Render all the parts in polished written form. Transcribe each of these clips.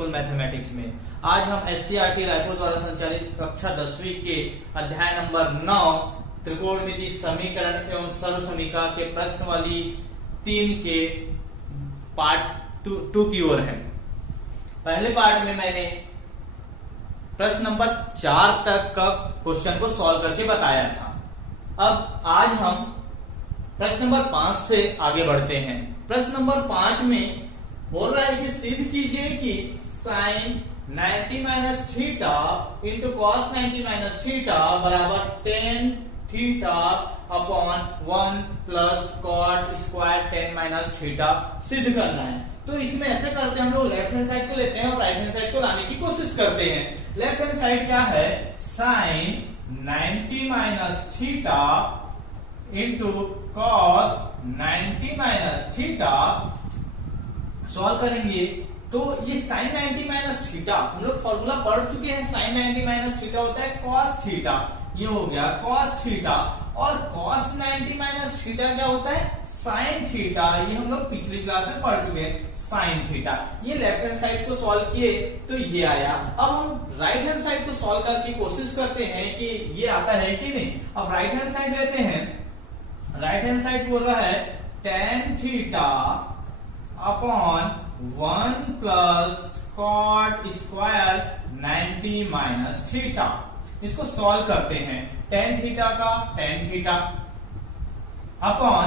School mathematics में। आज हम एससीईआरटी रायपुर द्वारा संचालित कक्षा 10वीं के अध्याय नंबर 9 त्रिकोणमिति समीकरण एवं सर्वसमीकरण के प्रश्नावली 3 के पार्ट 2 की ओर है। पहले पार्ट में मैंने प्रश्न नंबर 4 तक का क्वेश्चन को सॉल्व करके बताया था। अब आज हम प्रश्न नंबर 5 से आगे बढ़ते हैं। प्रश्न नंबर 5 में बोल रहा है कि सिद्ध कीजिए कि sin 90 minus theta into cos 90 minus theta बराबर tan theta upon 1 plus cot square tan minus theta सिद्ध करना है। तो इसमें ऐसे करते हैं, हम लोग लेफ्ट हैंड साइड को लेते हैं और राइट हैंड साइड को लाने की कोशिश करते हैं। लेफ्ट हैंड साइड क्या है? sin 90 minus theta into cos 90 minus theta solve करेंगे तो ये sin 90 माइनस थीटा हम लोग फॉर्मूला पढ़ चुके हैं। sin 90 माइनस थीटा होता है cos थीटा, ये हो गया cos थीटा, और cos 90 माइनस थीटा क्या होता है? sin थीटा, ये हम लोग पिछली क्लास में पढ़ चुके हैं sin थीटा। ये लेफ्ट हैंड साइड को सॉल्व किए तो ये आया। अब हम राइट हैंड साइड को सॉल्व करके कोशिश करते हैं कि ये आता है कि नहीं। अब राइट हैंड साइड लेते हैं। राइट हैंड साइड बोल रहा है tan theta upon 1 plus cot square 90 minus theta. इसको सॉल्व करते हैं। tan थीटा का tan theta upon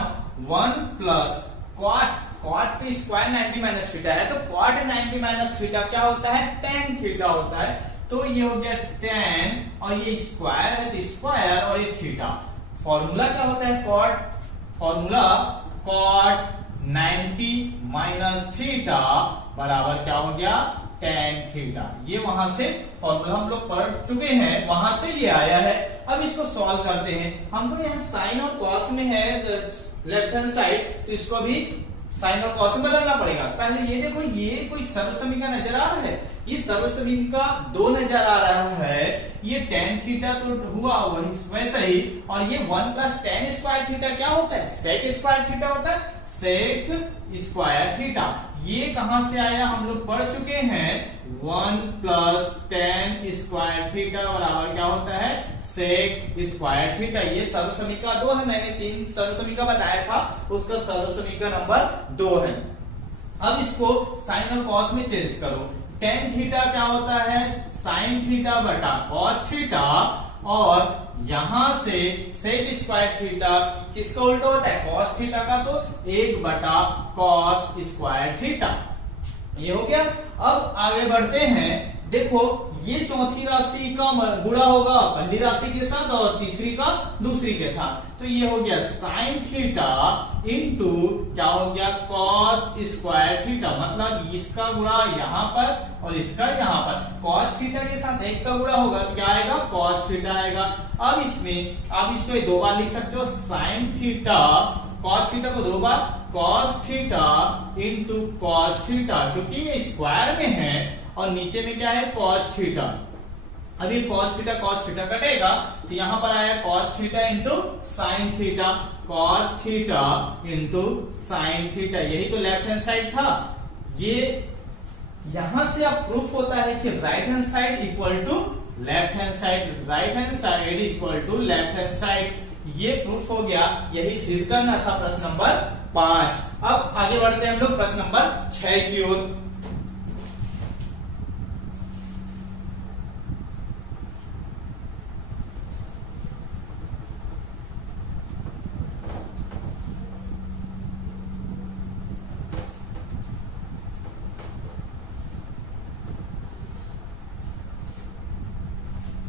1 plus cot square 90 minus theta है, तो कॉट 90 माइनस थीटा क्या होता है? tan थीटा होता है। तो ये हो गया tan और ये स्क्वायर है तो स्क्वायर और ये थीटा। फॉर्मूला क्या होता है? फॉर्मूला कॉट 90 माइनस थीटा बराबर क्या हो गया? tan theta. ये वहां से फॉर्मूला हम लोग पढ़ चुके हैं, वहां से ये आया है। अब इसको सॉल्व करते हैं। हमको यहाँ साइन और कॉस में है लेफ्ट हैंड साइड, तो इसको भी साइन और कॉस में बदलना पड़ेगा। पहले ये देखो, ये कोई सर्वसमीकरण नजर आ रहा है? ये सर्वसमीकरण 2 नजर आ रहा है। ये tan थीटा तो हुआ वही वैसे ही, और ये 1 प्लस tan स्क्वायर थीटा क्या होता है? sec स्क्वायर थीटा होता है, sec स्क्वायर थीटा। ये कहां से आया? हम लोग पढ़ चुके हैं 1 प्लस tan स्क्वायर थीटा बराबर क्या होता है? sec square theta. ये सर्वसमीकरण 2 है। मैंने 3 सर्वसमीकरण बताया था, उसका सर्वसमीकरण नंबर 2 है। अब इसको साइन और कॉस में चेंज करो। tan थीटा क्या होता है? sin थीटा बटा cos थीटा, और यहां से sec स्क्वायर थीटा किसका उल्टा होता है? cos थीटा का, तो 1 बटा cos स्क्वायर थीटा। ये हो गया। अब आगे बढ़ते हैं। देखो, ये चौथी राशि का गुणा होगा पहली राशि के साथ और तीसरी का दूसरी के साथ, तो ये हो गया sin थीटा इंटू क्या हो गया? cos square theta. मतलब इसका गुणा यहां पर और इसका यहां पर। cos थीटा के साथ 1 का गुणा होगा तो क्या आएगा? cos थीटा आएगा। अब इसमें आप इसको 2 बार लिख सकते हो, sin थीटा, cos थीटा को 2 बार, cos theta into cos theta, क्योंकि ये स्क्वायर में है और नीचे में क्या है? cos theta. अब ये cos थीटा कटेगा तो यहां पर आया cos theta into sine theta, cos theta into sine theta. यही तो लेफ्ट हैंड साइड था। ये यहां से अब प्रूफ होता है कि right hand side equal to left hand side, right hand side equal to left hand side. ये प्रूफ हो गया। यही सिद्ध करना था प्रश्न नंबर 5। अब आगे बढ़ते हैं हम लोग प्रश्न नंबर 6 की ओर।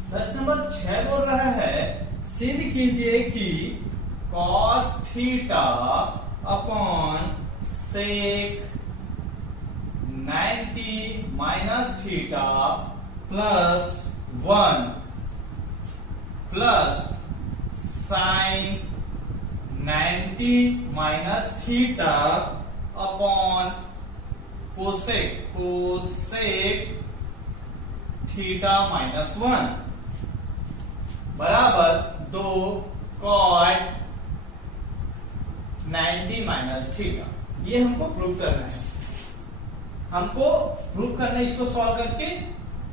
प्रश्न नंबर 6 बोल रहा है, सिद्ध कीजिए कि cos theta upon sec 90 minus theta plus 1 plus sin 90 minus theta upon cosec theta minus 1 बराबर 2 cot 90 माइनस थीटा। ये हमको प्रूव करना है। हमको प्रूफ करना है इसको सॉल्व करके,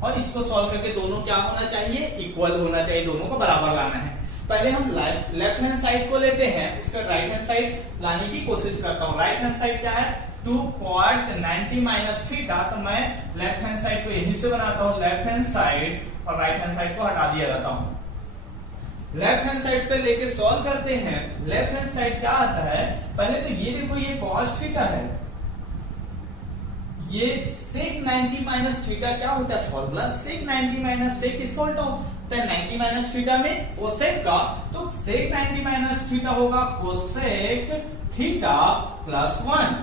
और इसको सॉल्व करके दोनों क्या होना चाहिए, इक्वल होना चाहिए, दोनों को बराबर लाना है। पहले हम लेफ्ट हैंड साइड को लेते हैं, उसका राइट हैंड साइड लाने की कोशिश करता हूं। राइट हैंड साइड क्या है, 2 cot 90 माइनस थीटा, तो मैं लेफ्ट हैंड साइड को यहीं से बनाता हूं, लेफ्ट हैंड साइड, और राइट हैंड साइड को हटा दिया जाता हूं। लेफ्ट हैंड साइड से लेके सॉल्व करते हैं। लेफ्ट हैंड साइड क्या आता है, पहले तो ये देखो, ये cos थीटा है, ये sec 90 माइनस थीटा क्या होता है, फॉर्मूला sec 90 माइनस sec किसका उल्टा होता है, 90 माइनस थीटा में कोसेक का, तो sec 90 माइनस थीटा होगा cosec theta plus 1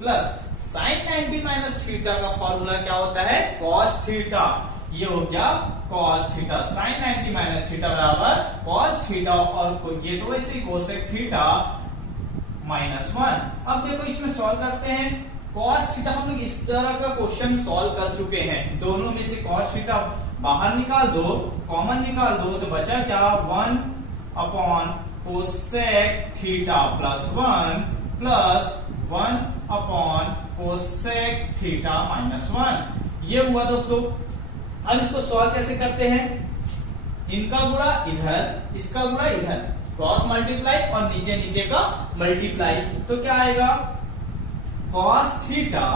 plus sin 90 minus theta का फॉर्मूला क्या होता है, cos थीटा, ये हो गया cos theta, sin 90 minus theta बराबर cos थीटा, और ये तो वैसे ही कोसेक थीटा माइनस 1। अब देखो इसमें सॉल्व करते हैं, cos थीटा हम लोग इस तरह का क्वेश्चन सॉल्व कर चुके हैं, दोनों में से cos थीटा बाहर निकाल दो, कॉमन निकाल दो, तो बचा क्या, 1 upon cosec theta plus 1 plus 1 upon cosec theta minus 1, ये हुआ दोस्तों। अब इसको सॉल्व कैसे करते हैं, इनका गुणा इधर, इसका गुणा इधर, क्रॉस मल्टीप्लाई और नीचे नीचे का मल्टीप्लाई, तो क्या आएगा, cos थीटा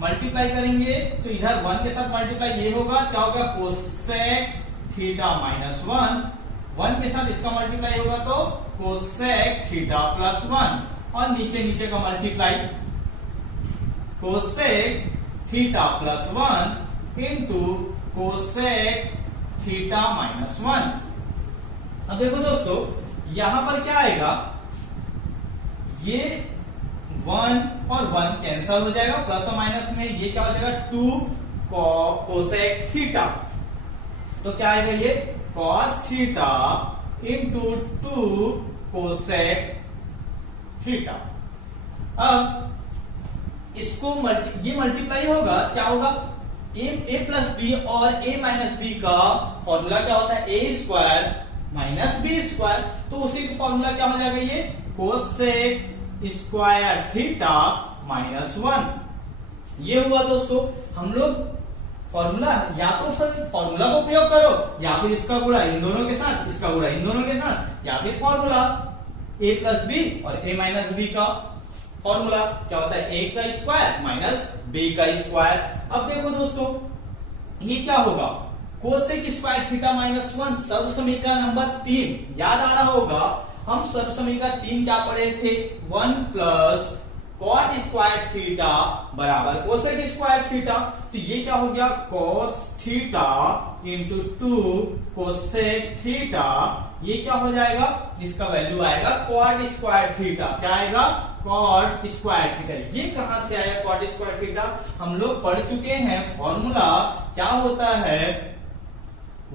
मल्टीप्लाई करेंगे तो इधर 1 के साथ मल्टीप्लाई ये होगा, क्या होगा, कोसेक थीटा माइनस 1 के साथ इसका मल्टीप्लाई होगा तो कोसेक थीटा प्लस 1, और नीचे नीचे का multiply cosec theta plus 1 into cosec theta minus 1। अब देखो दोस्तों यहां पर क्या आएगा, ये 1 और 1 कैंसल हो जाएगा, प्लस और माइनस में ये क्या हो जाएगा, 2 कोसेक थीटा, तो क्या आएगा, ये cos theta into 2 cosec theta. अब इसको ये मल्टीप्लाई होगा, क्या होगा, a प्लस बी और a माइनस बी का फॉर्मूला क्या होता है, a square minus b square, तो उसी का फॉर्मूला क्या हो जाएगा, ये कोसेक स्क्वायर थीटा माइनस 1, ये हुआ दोस्तों। हम लोग फॉर्मूला या तो फिर फॉर्मूला को प्रयोग करो, या फिर इसका गुणा इन दोनों के साथ, इसका गुणा इन दोनों के साथ, या फिर फॉर्मूला a प्लस बी और a माइनस बी का फॉर्मूला क्या होता है, a का स्क्वायर माइनस b का स्क्वायर। अब देखो दोस्तों ये क्या होगा, कोसेक स्क्वायर थीटा माइनस 1 सर्व समीकरण नंबर 3, याद आ रहा होगा, हम सर्व समीकरण 3 क्या पढ़े थे, 1 प्लस कॉट स्क्वायर थीटा बराबर कोसेक स्क्वायर थीटा, तो ये क्या हो गया, cos theta into 2 cosec theta, ये क्या हो जाएगा, इसका वैल्यू आएगा कॉट स्क्वायर थीटा, क्या आएगा, कॉट स्क्वायर थीटा। ये कहां से आया कॉट स्क्वायर थीटा, हम लोग पढ़ चुके हैं, फॉर्मूला क्या होता है,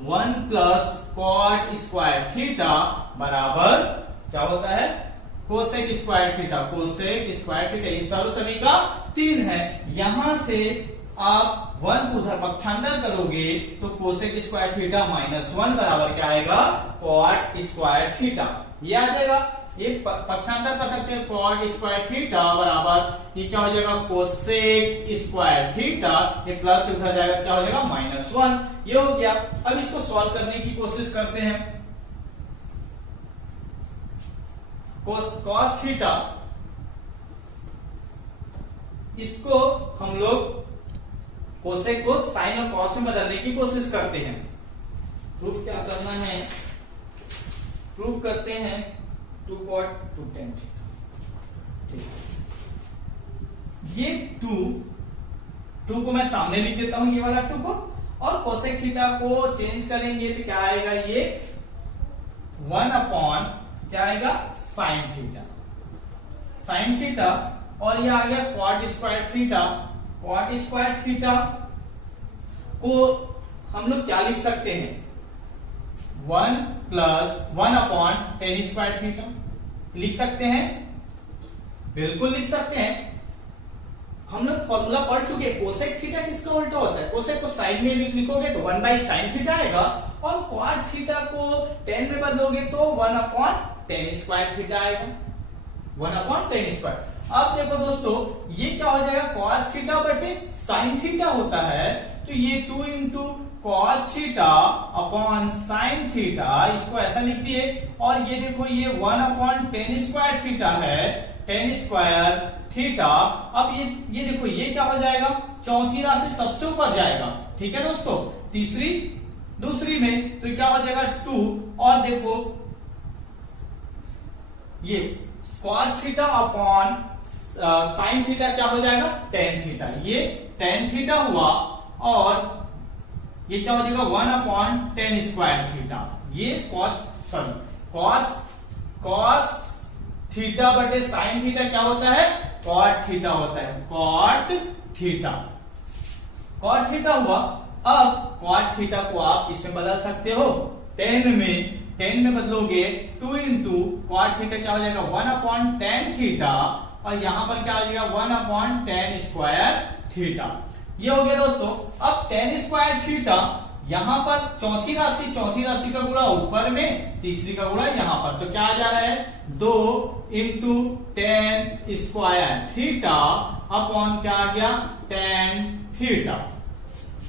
1 प्लस कॉट स्क्वायर थीटा बराबर क्या होता है, cosec square theta, cosec square theta, इस सर्व समीकरण 3 है। यहां से आप 1 को उधर पक्षांतर करोगे तो कोसेक स्क्वायर थीटा माइनस 1 बराबर क्या आएगा, कॉट स्क्वायर थीटा, ये आ जाएगा। एक पक्षांतर कर सकते हैं, कॉट स्क्वायर थीटा बराबर ये क्या हो जाएगा, कोसेक स्क्वायर थीटा, ये प्लस उधर जाएगा, क्या हो जाएगा, माइनस 1, ये हो गया। अब इसको सॉल्व करने की कोशिश करते हैं, cos थीटा, इसको हम लोग कोसेक को साइन और कॉस में बदलने की कोशिश करते हैं। प्रूफ क्या करना है, प्रूफ करते हैं 2 cot 2 tan थीटा, ठीक, ये 2 को मैं सामने लिख देता हूं, ये वाला 2 को, और कोसेक थीटा को चेंज करेंगे तो क्या आएगा, ये 1 अपॉन क्या आएगा, साइन थीटा, साइन थीटा, और ये आ गया cot square theta. Cot square theta को हम लोग क्या लिख सकते हैं, 1 plus 1 upon tan square theta लिख सकते हैं, बिल्कुल लिख सकते हैं। हम लोग फॉर्मूला पढ़ चुके हैं, कोसेक थीटा किसका उल्टा होता है, कोसेक को साइन में लिखोगे तो 1 बाई साइन थीटा आएगा, और कॉट थीटा को 10 में बदलोगे तो 1 अपॉन टेन स्क्वायर थीटा आएगा, 1 अपॉन टेन स्क्वायर। अब देखो दोस्तों, ये क्या हो जाएगा, cos थीटा बटे sin थीटा होता है, तो ये 2 into cos theta upon sin theta, इसको ऐसा लिख दिए। और ये देखो ये 1 अपॉन टेन स्क्वायर थीटा है, टेन स्क्वायर थीटा। अब ये देखो ये क्या हो जाएगा, चौथी राशि सबसे ऊपर जाएगा, ठीक है दोस्तों, तीसरी दूसरी में, तो क्या हो जाएगा 2। और देखो ये cos theta upon sin theta क्या हो जाएगा, tan थीटा, ये tan थीटा हुआ। और ये क्या हो जाएगा 1 अपॉन टेन स्क्वायर थीटा, ये cos थीटा बटे sin थीटा क्या होता है, cot थीटा होता है, cot थीटा हुआ। अब cot थीटा को आप किसमें बदल सकते हो, tan में बदलोगे, 2 इंटू cot थीटा क्या हो जाएगा 1 अपॉन टेन थीटा, और यहां पर क्या हो जाएगा 1 अपॉन टेन स्क्वायर थीटा। ये हो गया दोस्तों। अब टेन स्क्वायर थीटा यहां पर चौथी राशि का गुणा ऊपर में, तीसरी का गुणा यहां पर, तो क्या आ जा रहा है 2 into ten square theta upon क्या आ गया टेन थीटा।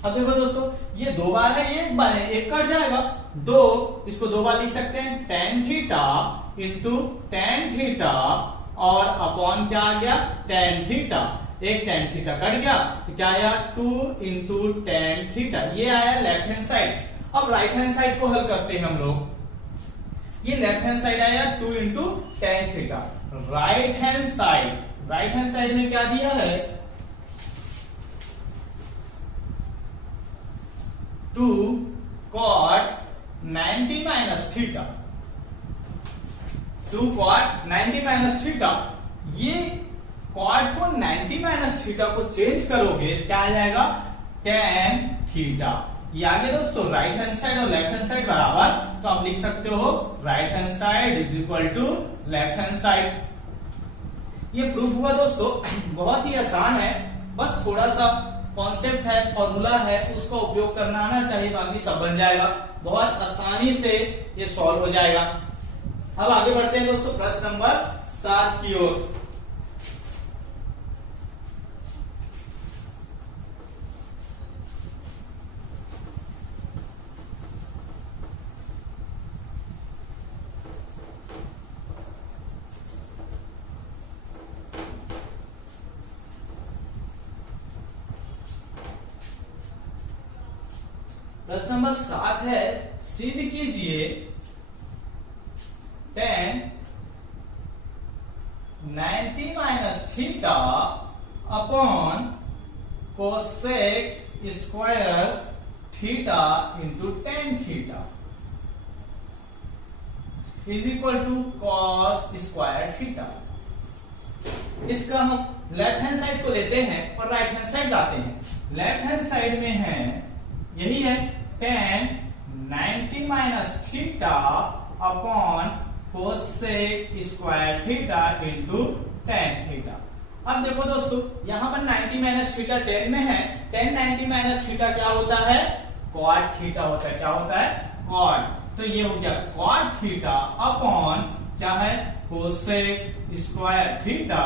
अब देखो दोस्तों, ये 2 बार है, ये 1 बार है, 1 कट जाएगा, 2 इसको 2 बार लिख सकते हैं, tan theta into tan theta और अपॉन क्या आ गया टेन थीटा, एक टेन थीटा कट गया, तो क्या आया 2 इंटू टेन थीटा, ये आया लेफ्ट हैंड साइड। अब राइट हैंड साइड को हल करते हैं हम लोग। ये लेफ्ट हैंड साइड आया 2 into tan theta. Right hand side में क्या दिया है 2 cot 90 minus theta, 2 cot 90 minus theta. ये cot को 90 माइनस थीटा को चेंज करोगे क्या आ जाएगा tan थीटा। ये आगे दोस्तों राइट हैंड साइड और लेफ्ट हैंड साइड बराबर, तो आप लिख सकते हो right hand side is equal to left hand side. ये प्रूफ हुआ दोस्तों, बहुत ही आसान है, बस थोड़ा सा कॉन्सेप्ट है, फॉर्मूला है, उसका उपयोग करना आना चाहिए, बाकी सब बन जाएगा, बहुत आसानी से ये सॉल्व हो जाएगा। अब आगे बढ़ते हैं दोस्तों प्रश्न नंबर 7 की ओर। प्रश्न नंबर 7 है, सिद्ध कीजिए tan 90 minus theta upon cosec square theta into tan theta is equal to cos square theta. इसका हम लेफ्ट हैंड साइड को लेते हैं और राइट हैंड साइड लाते हैं। लेफ्ट हैंड साइड में है, यही है tan 90 minus theta upon cosec square theta into tan theta. अब देखो दोस्तों, यहां पर 90 माइनस थीटा टेन में है, tan 90 माइनस थीटा क्या होता है cot थीटा होता है, क्या होता है cot, तो ये हो गया cot थीटा अपॉन क्या है cosec square theta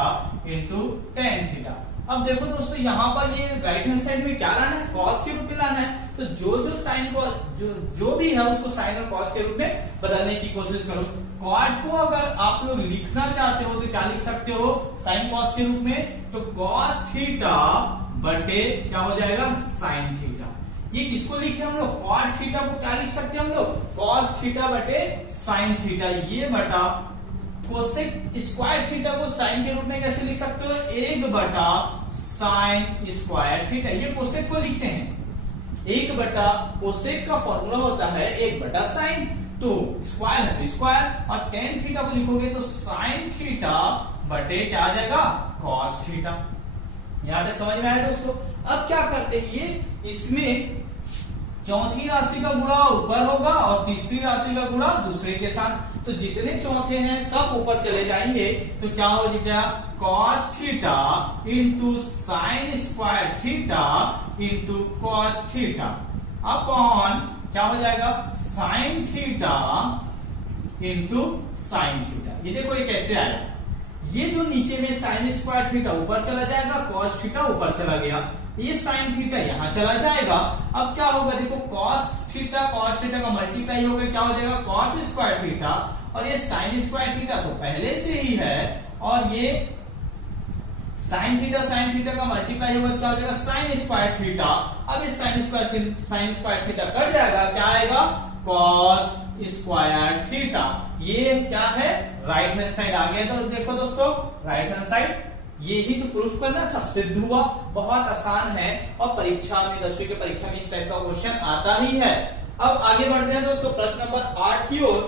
into tan theta. अब देखो दोस्तों, यहाँ पर ये राइट हैंड साइड में क्या लाना है cos के रूप में लाना है, तो जो साइन को जो भी है उसको साइन और cos के रूप में बदलने की कोशिश करो। cot को अगर आप लोग लिखना चाहते हो तो क्या लिख सकते हो साइन cos के रूप में, तो cos थीटा बटे क्या हो जाएगा साइन थीटा। ये किसको लिखे हम लोग cot थीटा को क्या लिख सकते हैं हम लोग cos थीटा बटे साइन थीटा, ये बटा कोसेक स्क्वायर थीटा को साइन के रूप में कैसे लिख सकते हो 1 बटा साइन स्क्वायर थीटा, ये कोसेक को लिखे हैं। 1 बटा कोसेक का फॉर्मूला होता है 1 बटा साइन, तो स्क्वायर है तो स्क्वायर, और टेन थीटा को लिखोगे तो साइन थीटा बटे क्या आ जाएगा कॉस थीटा। यहां तक समझ में आया दोस्तों। अब क्या करते हैं, ये इसमें चौथी राशि का गुणा ऊपर होगा और तीसरी राशि का गुणा दूसरे के साथ, तो जितने चौथे हैं सब ऊपर चले जाएंगे, तो क्या हो जाएगा cos theta into sine square theta into cos theta upon क्या हो जाएगा sine theta into sine theta. ये देखो ये कैसे आया, ये जो नीचे में साइन स्क्वायर थीटा ऊपर चला जाएगा, कॉस थीटा ऊपर चला गया, ये साइन थीटा यहां चला जाएगा। अब क्या होगा देखो, कॉस थीटा का मल्टीप्लाई होगा, क्या हो जाएगा कॉस स्क्वायर थीटा, और ये साइन स्क्वायर थीटा तो पहले से ही है, और ये साइन थीटा का मल्टीप्लाई होगा, क्या हो जाएगा साइन स्क्वायर थीटा। अब इस साइन स्क्वायर थीटा कट जाएगा, क्या आएगा कॉस स्क्वायर थीटा। ये क्या है राइट हैंड साइड आ गया। तो देखो दोस्तों राइट हैंड साइड, ये ही तो प्रूफ करना था, सिद्ध हुआ। बहुत आसान है और परीक्षा में 10वीं की परीक्षा में इस टाइप का क्वेश्चन आता ही है। अब आगे बढ़ते हैं दोस्तों प्रश्न नंबर 8 की ओर।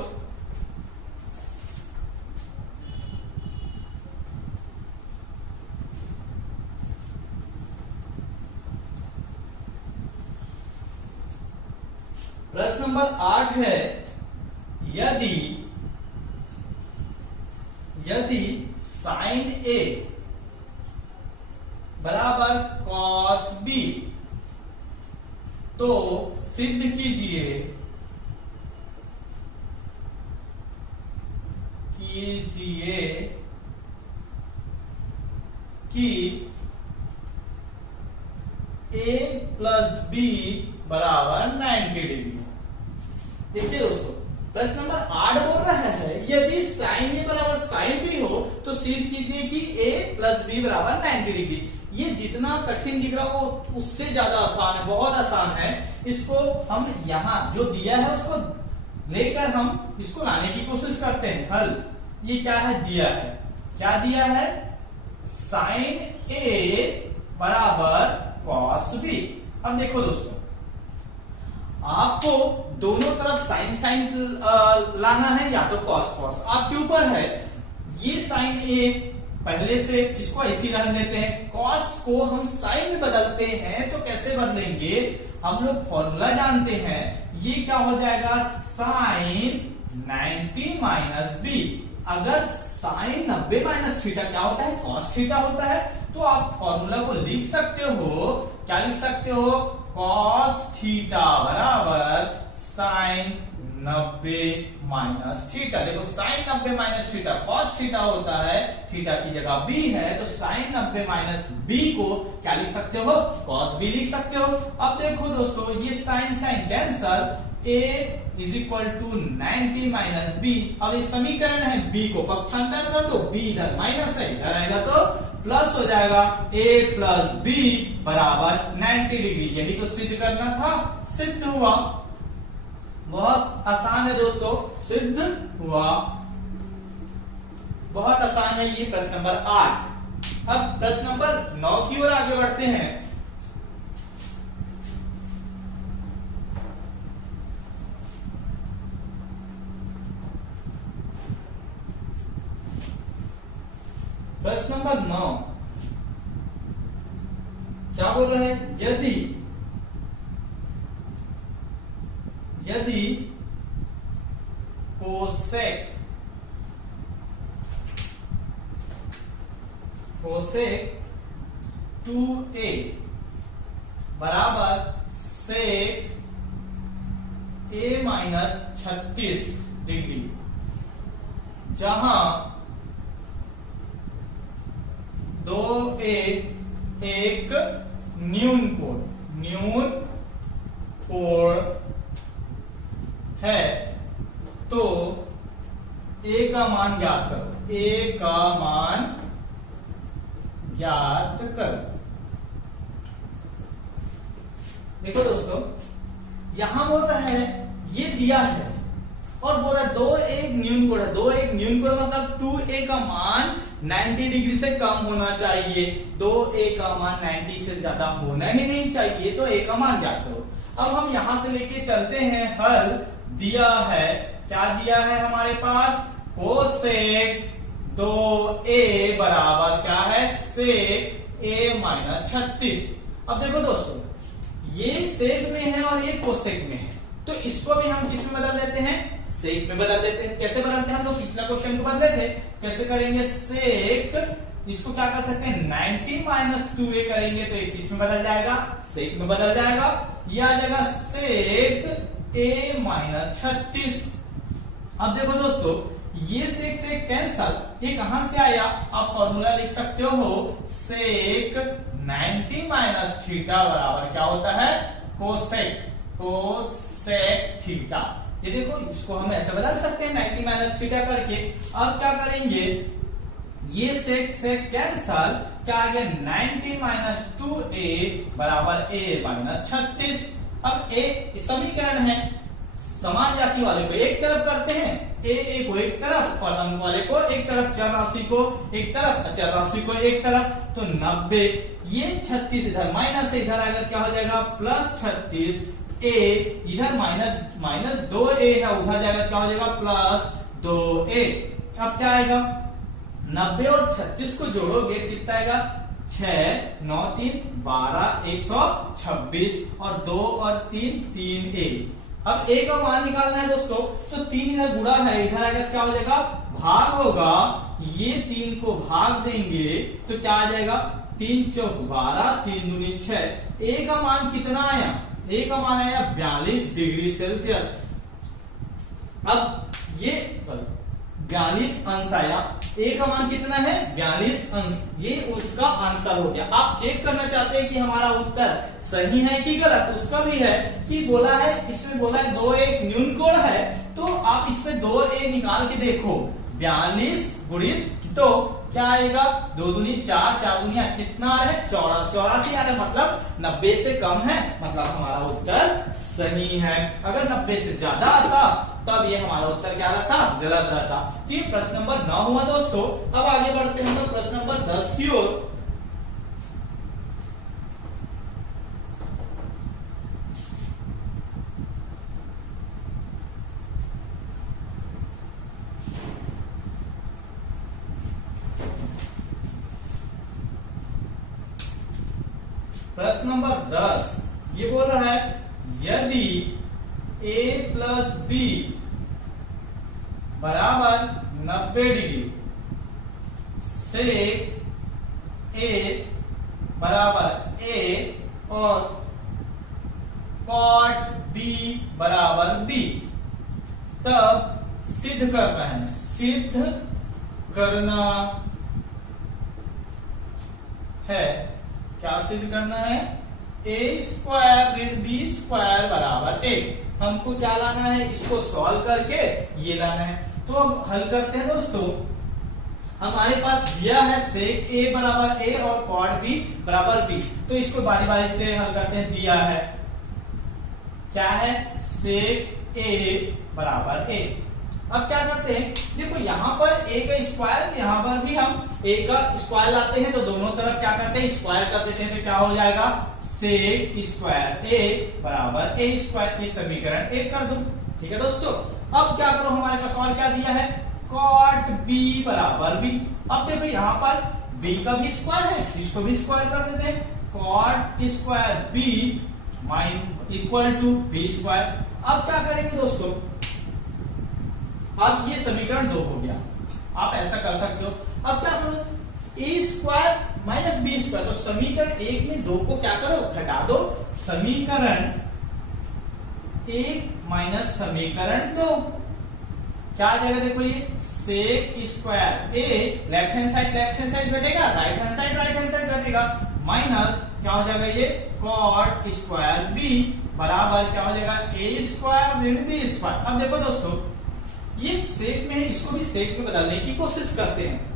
प्रश्न नंबर 8 है, यदि साइन ए बराबर कॉस बी, तो सिद्ध कीजिए कि ए प्लस बी बराबर 90 डिग्री। देखिए दोस्तों प्रश्न नंबर 8 बोल रहा है यदि साइन ए बराबर साइन बी हो तो सिद्ध कीजिए कि ए प्लस बी बराबर 90 डिग्री। ये जितना कठिन दिख रहा हो उससे ज्यादा आसान है, बहुत आसान है। इसको हम यहां जो दिया है उसको लेकर हम इसको लाने की कोशिश करते हैं हल। ये क्या है दिया है, क्या दिया है साइन ए बराबर कॉस बी। अब देखो दोस्तों आपको दोनों तरफ साइन साइन लाना है या तो कॉस कॉस, आपके ऊपर है। ये साइन ए पहले से इसको ऐसे ही रहने देते हैं, कॉस को हम साइन में बदलते हैं। तो कैसे बदलेंगे, हम लोग फॉर्मूला जानते हैं। ये क्या हो जाएगा साइन 90 माइनस बी। अगर साइन 90 माइनस थीटा क्या होता है कॉस थीटा होता है, तो आप फॉर्मूला को लिख सकते हो, क्या लिख सकते हो कॉस थीटा बराबर साइन 90 माइनस थीटा। देखो sine 90 minus theta cos theta होता है, थीटा की जगह बी है, तो साइन 90 माइनस बी को क्या लिख सकते हो कॉस बी लिख सकते हो। अब देखो दोस्तों ये sine sine cancel, a is equal to 90 minus b. अब ये समीकरण है, b को पक्षांतर कर दो, b इधर माइनस है, इधर आएगा तो प्लस हो जाएगा, a प्लस बी बराबर 90 डिग्री। यही तो सिद्ध करना था, सिद्ध हुआ। बहुत आसान है दोस्तों, सिद्ध हुआ, बहुत आसान है ये प्रश्न नंबर 8। अब प्रश्न नंबर 9 की ओर आगे बढ़ते हैं। प्रश्न नंबर 9 क्या बोल रहा है, यदि कोसेक 2a बराबर सेक a माइनस 36 डिग्री, जहां 2a एक न्यून कोण है, तो a का मान ज्ञात करो, a का मान ज्ञात करो। देखो दोस्तों यहां बोल रहा है ये दिया है और बोल रहा है 2 एक न्यून कोण है, 2 एक न्यून कोण मतलब 2a का मान 90 डिग्री से कम होना चाहिए, 2a का मान 90 से ज्यादा होना ही नहीं चाहिए, तो a का मान ज्ञात करो। अब हम यहां से लेके चलते हैं हल। दिया है, क्या दिया है हमारे पास कोसेक 2a बराबर क्या है सेक a माइनस 36। अब देखो दोस्तों ये सेक में है और ये कोसेक में है, तो इसको भी हम किस में बदल देते हैं सेक में बदल देते हैं। कैसे बदलते हैं, हम लोग पिछला क्वेश्चन को बदले थे, कैसे करेंगे सेक, इसको क्या कर सकते हैं 90 माइनस 2a करेंगे तो ये किस में बदल जाएगा सेक में बदल जाएगा, ये आ जाएगा सेक a माइनस 36। अब देखो दोस्तों ये सेक कैंसल, ये कहां से आया? आप फॉर्मूला लिख सकते हो सेक 90 माइनस थीटा बराबर क्या होता है? Cosec theta. ये देखो, इसको हम ऐसे बदल सकते हैं 90 माइनस थीटा करके। अब क्या करेंगे, ये सेक कैंसल, क्या आ गया? 90 माइनस 2a बराबर a माइनस 36। अब a समीकरण है, समान जाति वाले को एक तरफ करते हैं, a को एक तरफ और अंक वाले को एक तरफ, चर राशि को एक तरफ, अचर राशि को एक तरफ। तो 90, ये 36 इधर माइनस है, इधर आएगा क्या हो जाएगा? प्लस 36, a इधर माइनस 2a है, उधर जाएगा क्या हो जाएगा? Plus 2a। अब क्या आएगा? 90 और 36 को जोड़ोगे कितना आएगा? 6 9 3 12 126 और 2 और 3 3a। अब a का मान निकालना है दोस्तों, तो 3 इधर गुणा है, इधर आएगा क्या हो जाएगा? भाग होगा। ये 3 को भाग देंगे तो क्या आ जाएगा? 3 चौक 12, 3 दूनी 6। a का मान कितना आया? a का मान आया 42 डिग्री सेल्सियस। अब ये 42 अंश आया, a का मान कितना है? 42 अंश। ये उसका आंसर हो गया। आप चेक करना चाहते हैं कि हमारा उत्तर सही है कि गलत, उसका भी है कि बोला है, इसमें बोला है 2 एक न्यून कोण है, तो आप इसमें 2a निकाल के देखो। 42 गुणित 2 क्या आएगा? 2 दूनी 4, 4 दूनी 8, कितना आ रहा है? 84 आ रहा है, मतलब 90 से कम है, मतलब हमारा उत्तर सही है। अगर 90 से ज्यादा आता तब ये हमारा उत्तर क्या रहता? गलत रहता। तो ये प्रश्न नंबर 9 हुआ दोस्तों। अब आगे बढ़ते हैं तो प्रश्न नंबर 10 की ओर। प्रश्न नंबर 10 ये बोल रहा है, यदि a प्लस बी बराबर 90 डिग्री, सेक a बराबर a और कॉट b बराबर b, तब सिद्ध करना है, सिद्ध करना है, क्या सिद्ध करना है? a स्क्वायर ऋण b स्क्वायर बराबर a। हमको क्या लाना है? इसको सॉल्व करके ये लाना है। तो अब हल करते हैं दोस्तों। हमारे पास दिया है सेक a बराबर a और कॉट b बराबर b, तो इसको बारी बारी से हल करते हैं। दिया है क्या है? सेक a बराबर a। अब क्या करते हैं, देखो यहाँ पर a का स्क्वायर, यहाँ पर भी हम a का स्क्वायर लाते हैं, तो दोनों तरफ क्या करते हैं? स्क्वायर कर देते हैं, तो क्या हो जाएगा? सेक स्क्वायर a बराबर a स्क्वायर। ये समीकरण 1 कर दो। ठीक है दोस्तों। अब क्या करो, हमारे पास और क्या दिया है? कॉट b बराबर b। अब देखो यहाँ पर b का भी स्क्वायर है, इसको भी स्क्वायर कर देते हैं। Cot square b equal to b square. अब क्या करेंगे दोस्तों, अब ये समीकरण 2 हो गया, आप ऐसा कर सकते हो। अब क्या करो, a square minus b square, तो समीकरण 1 में 2 को क्या करो? घटा दो। समीकरण 1 माइनस समीकरण 2 क्या आ जाएगा? देखो ये sec square a, left hand side घटेगा, राइट हैंड साइड घटेगा, माइनस क्या हो जाएगा? ये कॉट स्क्वायर b बराबर क्या हो जाएगा? a स्क्वायर ऋण b स्क्वायर। अब देखो दोस्तों, ये सेक में है, इसको भी सेक में बदलने की कोशिश करते हैं।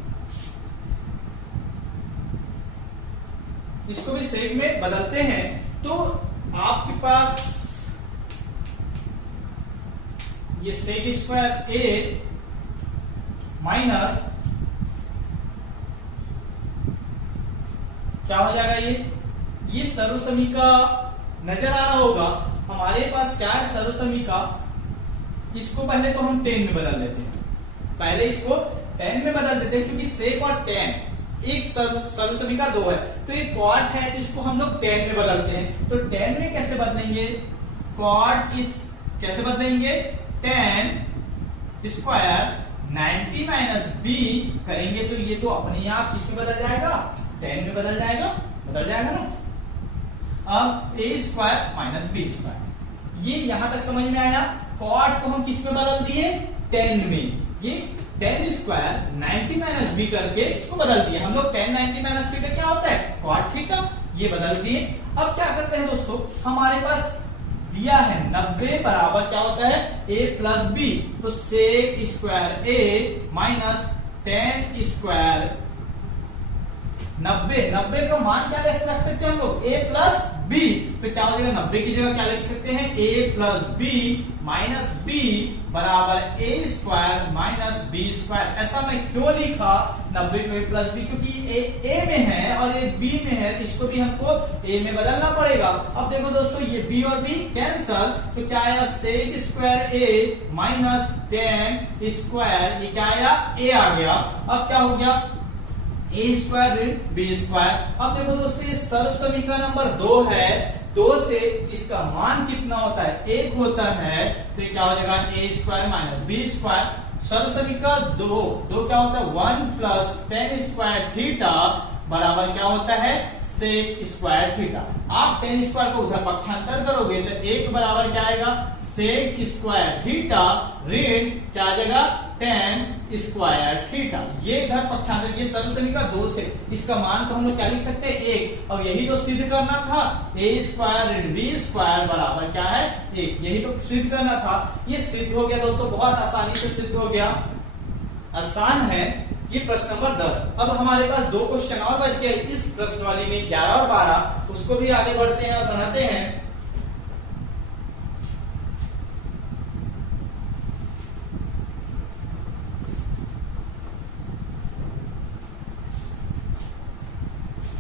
इसको भी सेक में बदलते हैं, तो आपके पास ये सेक स्क्वायर a माइनस क्या हो जाएगा? ये सर्वसमीका नजर आ रहा होगा। हमारे पास क्या है? सर्वसमीका। इसको पहले तो हम 10 में बदल देते हैं, पहले इसको 10 में बदल देते हैं, क्योंकि सेक और 10 एक सर्वसमीका 2 है, तो ये कॉट है, तो इसको हम लोग 10 में बदलते हैं। तो 10 में कैसे बदलेंगे? कॉट इज कैसे बदलेंगे? 10 स्क्वायर 90 माइनस b करेंगे, तो ये तो अपने आप किसमें बदल जाएगा? 10 में बदल जाएगा ना। अब a square minus b square, ये यहां तक समझ में आया। कॉट को हम किस में बदल दिए? 10 में। ये tan स्क्वायर 90 माइनस बी करके इसको बदल दिए हम लोग। tan 90 माइनस थीटा क्या होता है? cot थीटा, ये बदल दिए। अब क्या करते हैं दोस्तों, हमारे पास दिया है 90 बराबर क्या होता है? a प्लस बी, तो sec square a minus tan square 90 का मान क्या रख सकते हैं हम लोग? a प्लस बी, तो क्या हो जाएगा? 90 की जगह क्या लिख सकते हैं? a plus b minus b बराबर a square minus b square. ऐसा मैं क्यों लिखा 90 को a प्लस बी? क्योंकि a में है और a b में है, तो इसको भी हमको a में बदलना पड़ेगा। अब देखो दोस्तों, ये b और b कैंसल, तो क्या आया? sec square a minus tan square, ये क्या आया? a आ गया। अब क्या हो गया? a स्क्वायर ऋण b स्क्वायर। अब देखो दोस्तों, ये सर्व समीकरण नंबर 2 है। 2 से इसका मान कितना होता है? 1 होता है, तो ये क्या हो जाएगा? a square minus b square. सर्व समीकरण 2 क्या होता है? 1 प्लस tan स्क्वायर थीटा बराबर क्या होता है? sec square theta. आप tan स्क्वायर को उधर पक्षांतर करोगे तो 1 बराबर क्या आएगा? sec स्क्वायर थीटा ऋण क्या आ जाएगा? tan square theta. ये इधर पक्षांतर, ये सर्व समीकरण 2 से इसका मान तो हम लोग क्या लिख सकते हैं? 1। और यही तो सिद्ध करना था, a स्क्वायर ऋण b स्क्वायर बराबर क्या है? 1। यही तो सिद्ध करना था। ये सिद्ध हो गया दोस्तों, बहुत आसानी से सिद्ध हो गया, आसान है। ये प्रश्न नंबर 10। अब हमारे पास 2 क्वेश्चन और बच गए इस प्रश्न वाली में, 11 और 12। उसको भी आगे बढ़ते हैं और बनाते हैं।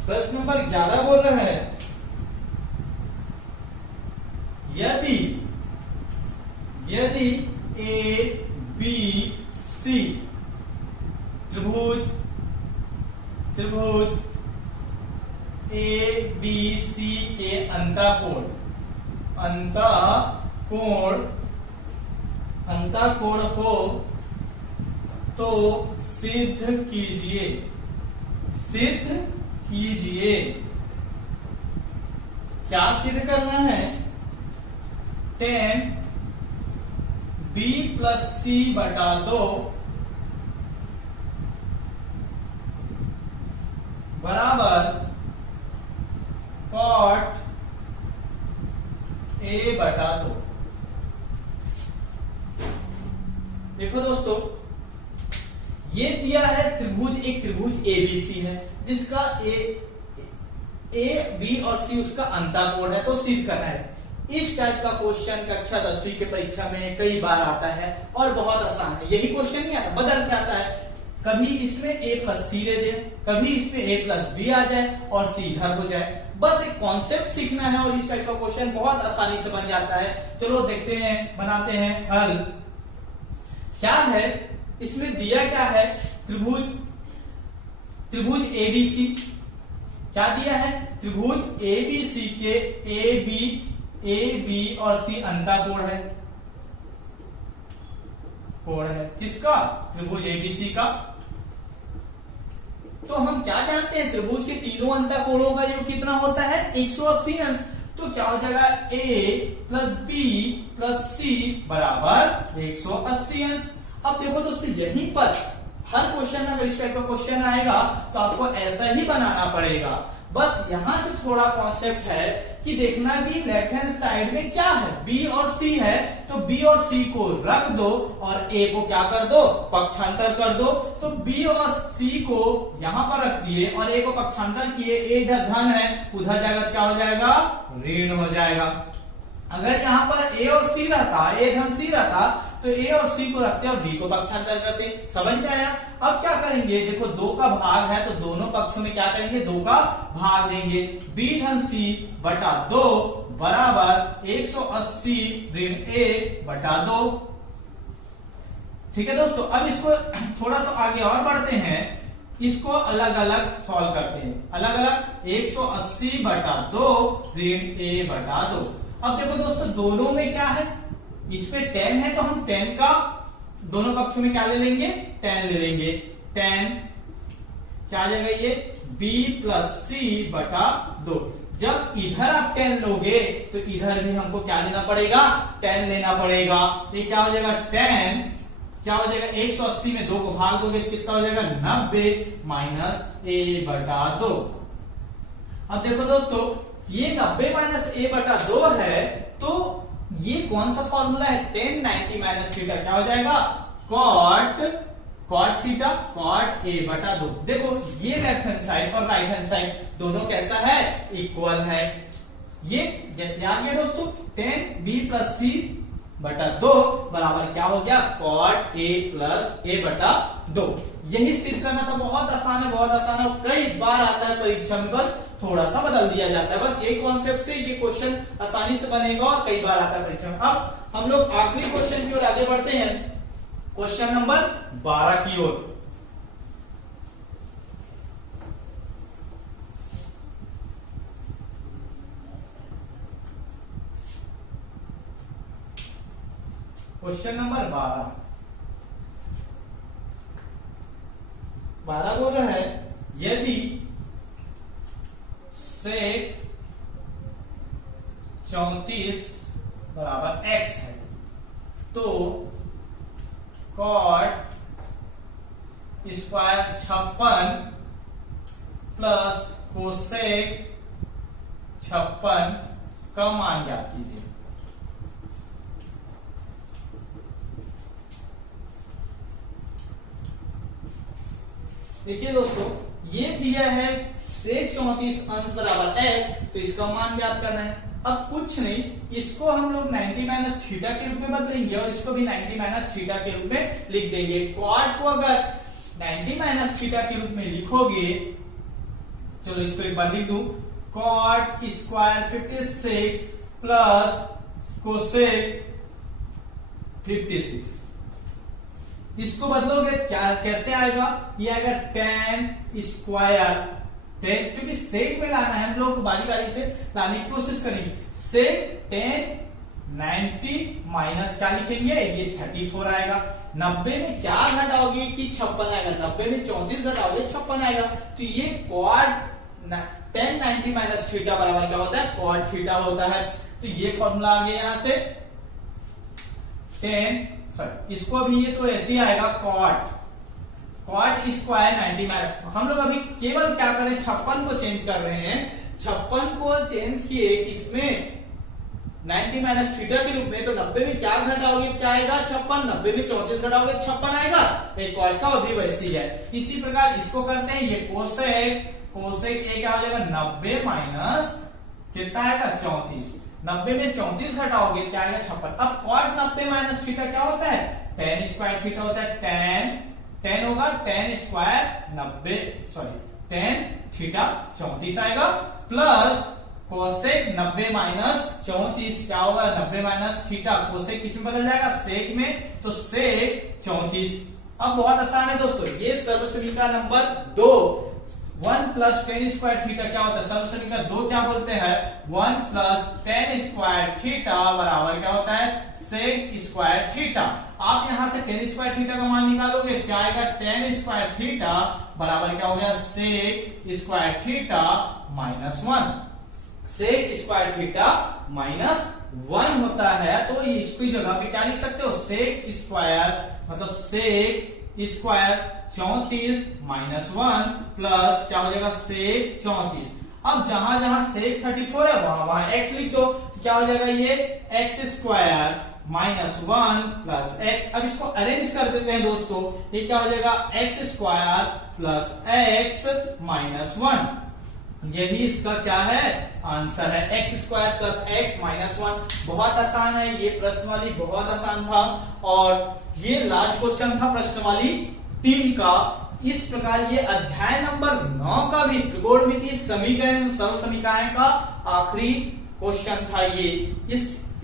प्रश्न नंबर 11 बोल रहे हैं, यदि ए बी सी त्रिभुज ए बी सी के अंतःकोण हो तो सिद्ध कीजिए। क्या सिद्ध करना है? tan b प्लस सी बटा 2 बराबर cot a बटा 2। देखो दोस्तों, ये दिया है एक त्रिभुज एबीसी है, जिसका ए बी और सी उसका अंतःकोण है, तो सिद्ध करना है। इस टाइप का क्वेश्चन कक्षा 10वीं के परीक्षा में कई बार आता है और बहुत आसान है। यही क्वेश्चन नहीं आता, बदल के आता है। कभी इसमें a प्लस सी दे दे, कभी इसमें a प्लस बी आ जाए और सी इधर हो जाए। बस एक कॉन्सेप्ट सीखना है और इस टाइप का क्वेश्चन बहुत आसानी से बन जाता है। चलो देखते हैं, बनाते हैं हल। क्या है इसमें दिया? क्या है? त्रिभुज एबीसी। क्या दिया है? त्रिभुज एबीसी के ए बी और सी अंतःकोण है। कोण है किसका? त्रिभुज एबीसी का। तो हम क्या जानते हैं? त्रिभुज के तीनों अंतःकोणों का योग कितना होता है? 180 अंश। तो क्या हो जाएगा? a प्लस बी प्लस सी बराबर 180 अंश। अब देखो दोस्तों, यहीं पर हर क्वेश्चन में अगर इस टाइप का क्वेश्चन आएगा तो आपको ऐसा ही बनाना पड़ेगा। बस यहां से थोड़ा कॉन्सेप्ट है कि देखना कि लेफ्ट हैंड साइड में क्या है? b और c है, तो b और c को रख दो और a को क्या कर दो? पक्षांतर कर दो। तो b और c को यहां पर रख दिए और a को पक्षांतर किए। a इधर धन है, उधर जाएगा क्या हो जाएगा? ऋण हो जाएगा। अगर यहाँ पर a और c रहता, a धन c रहता, तो a और c को रखते और b को पक्षांतर करते। समझ में आया? अब क्या करेंगे? देखो 2 का भाग है, तो दोनों पक्षों में क्या करेंगे? 2 का भाग देंगे। b धन c बटा 2 बराबर 180 ऋण a बटा 2। ठीक है दोस्तों, अब इसको थोड़ा सा आगे और बढ़ते हैं, इसको अलग अलग सॉल्व करते हैं। अलग अलग 180 बटा 2 ऋण a बटा 2। अब देखो दोस्तों, दोनों में क्या है? इसमें tan है, तो हम tan का दोनों पक्षों में क्या ले लेंगे? tan ले लेंगे। tan क्या आ जाएगा? ये b प्लस सी बटा 2। जब इधर आप tan लोगे तो इधर भी हमको क्या लेना पड़ेगा? tan लेना पड़ेगा। ये क्या हो जाएगा? tan क्या हो जाएगा, 180 में 2 को भाग दोगे कितना हो जाएगा, 90 माइनस a बटा 2। अब देखो दोस्तों, ये 90 माइनस a बटा 2 है, तो ये कौन सा फॉर्मूला है, tan 90 माइनस थीटा क्या हो जाएगा, cot थीटा cot a बटा 2। देखो ये लेफ्ट हैंड साइड और राइट हैंड साइड दोनों कैसा है, इक्वल है। ये याद है दोस्तों, tan b प्लस c बटा 2 बराबर क्या हो गया, cot a प्लस a बटा 2। यही सिद्ध करना था, बहुत आसान है, बहुत आसान है, कई बार आता है परीक्षा में, बस थोड़ा सा बदल दिया जाता है, बस यही कॉन्सेप्ट से ये क्वेश्चन आसानी से बनेगा और कई बार आता है परीक्षा में। अब हम लोग आखिरी क्वेश्चन की ओर आगे बढ़ते हैं, क्वेश्चन नंबर 12 की ओर। क्वेश्चन नंबर 12 बोल रहा है, यदि सेक 34 बराबर x है तो cot स्क्वायर 56 प्लस कोसेक 56 का मान ज्ञात कीजिए। देखिए दोस्तों, ये दिया है सेक 34 अंश बराबर x, तो इसका मान ज्ञात करना है। अब कुछ नहीं, इसको हम लोग 90 माइनस थीटा के रूप में बदलेंगे और इसको भी 90 माइनस थीटा के रूप में लिख देंगे। क्वाड को अगर 90 माइनस थीटा के रूप में लिखोगे, चलो इसको एक बार लिख दूं, cot स्क्वायर 56 प्लस कोसेक 56, इसको बदलोगे क्या कैसे आएगा, ये आएगा tan स्क्वायर, क्योंकि सेक में लाना है, हम लोग बारी बारी से लाने की कोशिश करेंगे। सेक tan 90 माइनस क्या लिखेंगे, ये 34 आएगा। 90 में क्या घटाओगे कि 56 आएगा, 90 में 34 घटाओगे 56 आएगा। तो ये cot tan 90 माइनस थीटा बराबर क्या होता है, cot थीटा होता है। तो ये फॉर्मूला आ गया यहां से, इसको भी ये तो ऐसे ही आएगा, cot स्क्वायर 90 माइनस, हम लोग अभी केवल क्या करें, 56 को चेंज कर रहे हैं, 56 को चेंज किए इसमें 90 माइनस थीटा के रूप में, तो 90 में क्या घटाओगे क्या आएगा, 56, 90 में 34 घटाओगे 56 आएगा, एक cot का अभी वैसी है। इसी प्रकार इसको करते हैं, ये कोसेक ए क्या हो जाएगा, 90 माइनस कितना आएगा, 34, 90 में 34 घटाओगे क्या आएगा, 56। अब cot 90 माइनस थीटा क्या होता है, tan स्क्वायर थीटा होता है, tan होगा tan स्क्वायर 90 tan थीटा 34 आएगा, प्लस कोसेक 90 माइनस 34 क्या होगा, 90 माइनस थीटा, कोसेक किस में बदल जाएगा, सेक में, तो सेक 34। अब बहुत आसान है दोस्तों, ये सर्वसमीकरण number 2, 1 plus tan square theta क्या होता है, सर्वसमीकरण 2 क्या बोलते हैं, 1 प्लस tan स्क्वायर थीटा बराबर क्या होता है, सेक स्क्वायर थीटा। आप यहां से tan स्क्वायर थीटा का मान निकालोगे, क्या आएगा, tan स्क्वायर थीटा बराबर क्या हो गया, sec square theta minus 1, sec square theta minus 1 होता है। तो इसकी जगह पे क्या लिख सकते हो, सेक स्क्वायर मतलब सेक स्क्वायर 34 माइनस 1 प्लस क्या हो जाएगा, सेक 34। अब जहां जहां सेक 34 है वहां वहां x लिख दो, तो क्या हो जाएगा, ये x square minus 1 plus x। अब इसको अरेंज कर देते हैं दोस्तों, ये क्या हो जाएगा, x square plus x minus 1, यही इसका क्या है, आंसर है, x square plus x minus 1। बहुत आसान है ये प्रश्न वाली, बहुत आसान था। और ये लास्ट क्वेश्चन था प्रश्न वाली 3 का। इस प्रकार ये अध्याय नंबर 9 का भी त्रिकोणमितीय समीकरण सर्वसमीकरण का आखिरी क्वेश्चन था ये।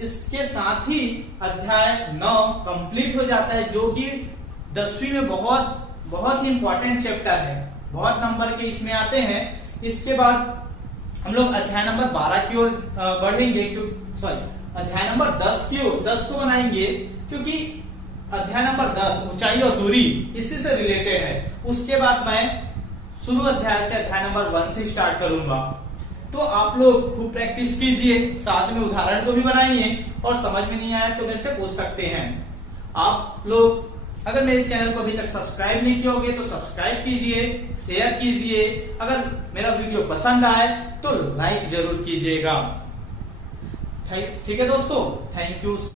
इसके साथ ही अध्याय 9 कंप्लीट हो जाता है, जो कि 10वीं में बहुत ही इंपॉर्टेंट चैप्टर है, बहुत नंबर के इसमें आते हैं। इसके बाद हम लोग अध्याय नंबर 12 की ओर बढ़ेंगे, अध्याय नंबर 10 की ओर 10 को बनाएंगे, क्योंकि अध्याय नंबर 10 ऊंचाई और दूरी इसी से रिलेटेड है। उसके बाद मैं शुरू अध्याय से अध्याय नंबर 1 से स्टार्ट करूंगा। तो आप लोग खूब प्रैक्टिस कीजिए, साथ में उदाहरण को भी बनाइए, और समझ में नहीं आया तो मेरे से पूछ सकते हैं। आप लोग अगर मेरे चैनल को अभी तक सब्सक्राइब नहीं किए होगे तो सब्सक्राइब कीजिए, शेयर कीजिए। अगर मेरा वीडियो पसंद आए तो लाइक जरूर कीजिएगा। ठीक है दोस्तों, थैंक यू।